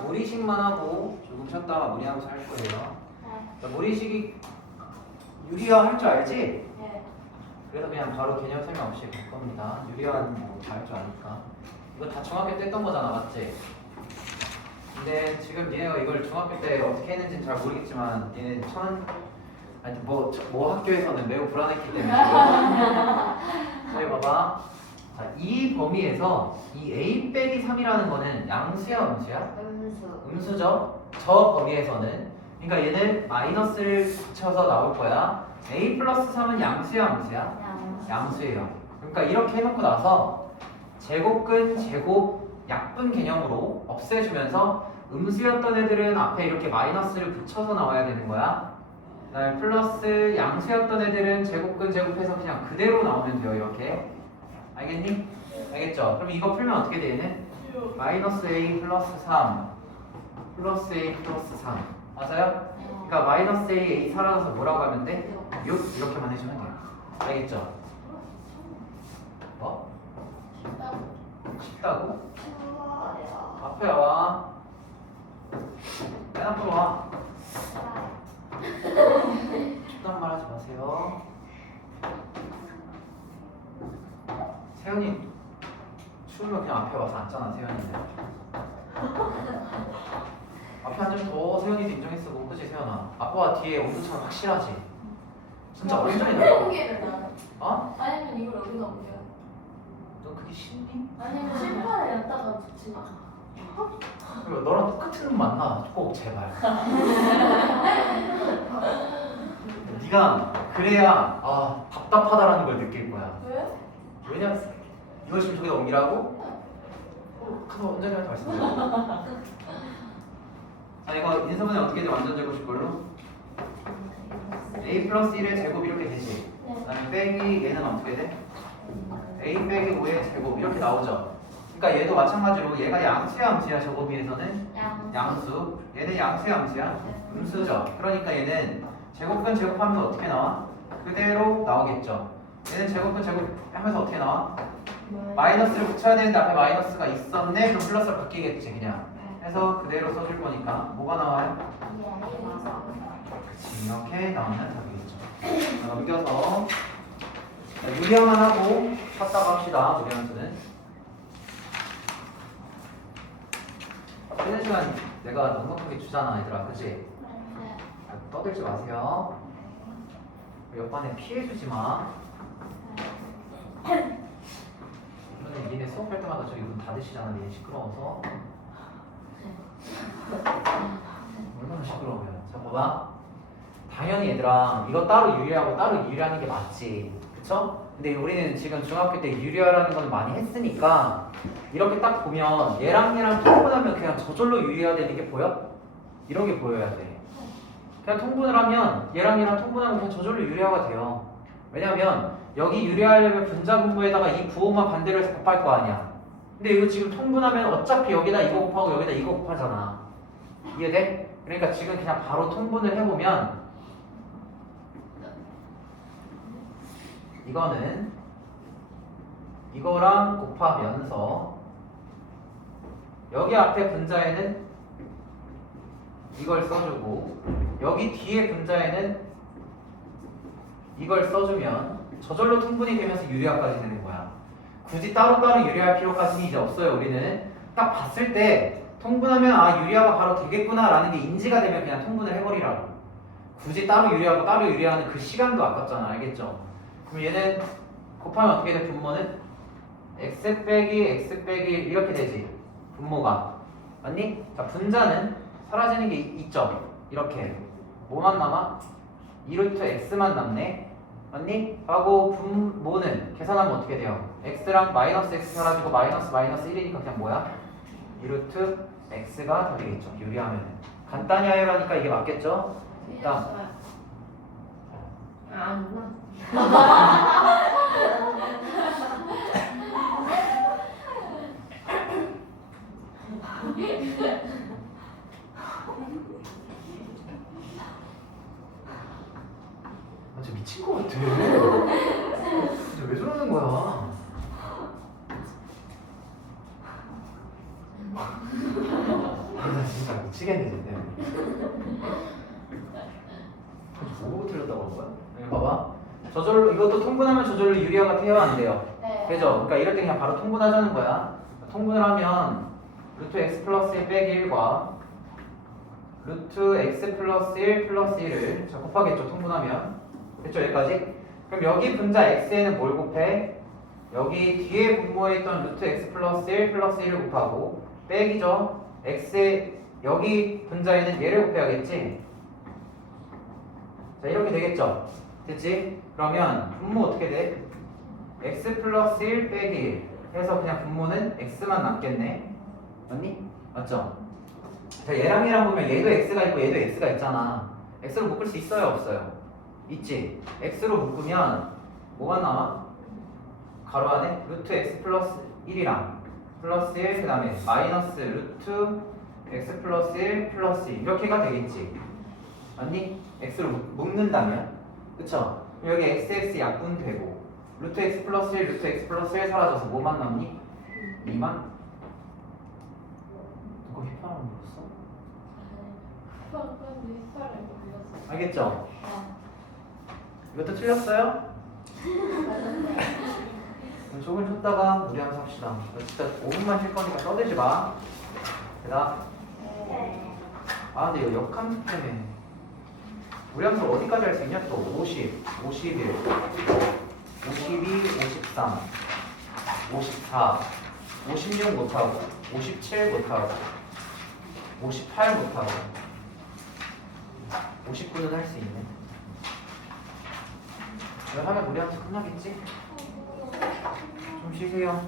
무리식만 하고 조금 쉬었다가 무리하면서 할 거예요. 자, 무리식이 유리화 할 줄 알지? 네. 그래서 그냥 바로 개념 설명 없이 갈 겁니다. 유리화는 뭐다할줄 아니까. 이거 다 중학교 때 했던 거잖아, 맞지? 근데 지금 니네가 이걸 중학교 때 어떻게 했는지는 잘 모르겠지만 얘는 천 아니 뭐, 저- 뭐 학교에서는 매우 불안했기 때문에 잘 봐봐 자, 이 범위에서 이 a 빼기 3이라는 거는 양수야 음수야? 음수. 음수죠 저 범위에서는 그러니까 얘는 마이너스를 붙여서 나올 거야 a 플러스 3은 양수야 음수야? 양수. 양수예요. 그러니까 이렇게 해놓고 나서 제곱근 제곱 약분 개념으로 없애주면서 음수였던 애들은 앞에 이렇게 마이너스를 붙여서 나와야 되는 거야. 그다음에 플러스 양수였던 애들은 제곱근 제곱해서 그냥 그대로 나오면 돼요. 이렇게. 알겠니? 알겠죠? 그럼 이거 풀면 어떻게 돼? 얘는 마이너스 a 플러스 3 플러스 a 플러스 3 맞아요? 그러니까 마이너스 a a 사라져서 뭐라고 하면 돼? 6 이렇게만 해주면 돼요. 알겠죠? 뭐? 쉽다고? 앞에 와. 맨 앞으로 와. 쉽다는 말 하지 마세요. 세연이 추우면 그냥 앞에 와서 앉잖아, 세연인데. 앞에 앉으면 더 세연이도 인정했어, 뭐, 그지 세연아? 아빠와 뒤에 온도차가 확실하지? 진짜 완전히 달라. 나는. 어? 아니면 이걸 여기다 옮겨. 너 그게 신비? 아니면 실판에 였다가 붙이나. 그리고 너랑 똑같은 놈 만나 꼭 제발 네가 그래야 아 답답하다라는 걸 느낄 거야 왜? 왜냐 이거 지금 저기다 옮기라고? 어, 가서 원장님한테 말씀드려 자 이거 인수분해 어떻게 돼 완전 제곱식 걸로? a 플러스 1의 제곱 이렇게 되지 네. 그 다음에 빼기 얘는 어떻게 돼? a 빼기 5의 제곱 이렇게 나오죠 그러니까 얘도 마찬가지로 얘가 양수야 암수야 저 범위에서는 양수. 양수 얘는 양수야 암수야 음수죠 그러니까 얘는 제곱근 제곱하면서 어떻게 나와? 그대로 나오겠죠 얘는 제곱근 제곱하면서 어떻게 나와? 마이너스를 붙여야 되는데 앞에 마이너스가 있었네? 그럼 플러스로 바뀌겠지 그냥. 해서 그대로 써줄 거니까. 뭐가 나와요? 그치 이렇게 나오는 답이겠죠. 자, 넘겨서. 자, 유리화만 하고 쉬었다가 합시다 무리함수는. 쉬는 시간 내가 넉넉하게 주잖아 얘들아. 그치? 아, 떠들지 마세요. 옆반에 피해주지 마 수업할 때마다 저기 문 닫으시잖아 니네 시끄러워서. 얼마나 자 봐봐. 당연히 얘들아 이거 따로 유리하고 따로 유리하는 게 맞지. 그쵸? 근데 우리는 지금 중학교 때 유리하라는 건 많이 했으니까 이렇게 딱 보면 얘랑 얘랑 통분하면 그냥 저절로 유리해야 되는 게 보여? 이런 게 보여야 돼. 그냥 통분을 하면 얘랑 얘랑 통분하면 그냥 저절로 유리화가 돼요 왜냐면 여기 유리하려면 분자 분모에다가 이 부호만 반대로 해서 곱할 거 아니야 근데 이거 지금 통분하면 어차피 여기다 이거 곱하고 여기다 이거 곱하잖아 이해돼? 그러니까 지금 그냥 바로 통분을 해보면 이거는 이거랑 곱하면서 여기 앞에 분자에는 이걸 써주고 여기 뒤에 분자에는 이걸 써주면 저절로 통분이 되면서 유리화까지 되는 거야. 굳이 따로따로 유리할 필요까지는 이제 없어요. 우리는 딱 봤을 때 통분하면 아 유리화가 바로 되겠구나라는 게 인지가 되면 그냥 통분을 해버리라고. 굳이 따로 유리하고 따로 유리하는 그 시간도 아깝잖아. 알겠죠? 그럼 얘는 곱하면 어떻게 돼? 분모는 x 빼기 x 빼기 이렇게 되지. 분모가 맞니? 자 분자는 사라지는 게 있- 있죠. 이렇게 뭐만 남아? 2루트 x만 남네. 맞니? 하고 분모는 계산하면 어떻게 돼요? x랑 마이너스 x 사라지고 마이너스 마이너스 1이니까 그냥 뭐야? 2루트 x가 되겠죠. 유리하면은 간단히 하려니까 이게 맞겠죠? 일단 아, 아니구나. 진짜 미친 것 같아. 진짜 왜 저러는 거야? 아, 나 미치겠네 진짜. 뭐고 틀렸다고 한 거야? 여기 봐봐. 저절로 이것도 통분하면 저절로 유리화가 돼야 안 돼요. 네. 그죠? 그러니까 이럴 때 그냥 바로 통분하자는 거야. 통분을 하면 루트 x 플러스 1 빼기 1과 루트 x 플러스 1 플러스 1을 자 곱하겠죠 통분하면 됐죠 여기까지? 그럼 여기 분자 x에는 뭘 곱해? 여기 뒤에 분모에 있던 루트 x 플러스 1 플러스 1을 곱하고 빼기죠 x에 여기 분자에는 얘를 곱해야겠지? 자 이렇게 되겠죠? 됐지? 그러면 분모 어떻게 돼? x 플러스 1 빼기 1 해서 그냥 분모는 x만 남겠네 맞니? 맞죠? 자 얘랑 얘랑 보면 얘도 x가 있고 얘도 x가 있잖아 x로 묶을 수 있어요 없어요? 있지 x로 묶으면 뭐가 나와? 가로 안에 루트 x 플러스 1이랑 플러스 1그 다음에 마이너스 루트 x 플러스 1 플러스 2 이렇게가 되겠지 맞니? x로 묶- 묶는다면 그쵸? 여기 xx 약분되고 루트 x 플러스 1 루트 x 플러스 1 사라져서 뭐만 남니? 2만? 누가 휘파람 불었어? 휘파람 휘파람 불렸어. 알겠죠? 아. 이것도 틀렸어요? 조금 우리 한번 합시다. 너 진짜 5분만 쉴 거니까 떠들지 마. 대답. 아 근데 이거 역함수 때문에. 함수 어디까지 할 수 있냐? 또 50, 51, 52, 53, 54, 56 못하고 57 못하고 58 못하고 59는 할 수 있네 이거 하면 우리 함수 끝나겠지? 좀 쉬세요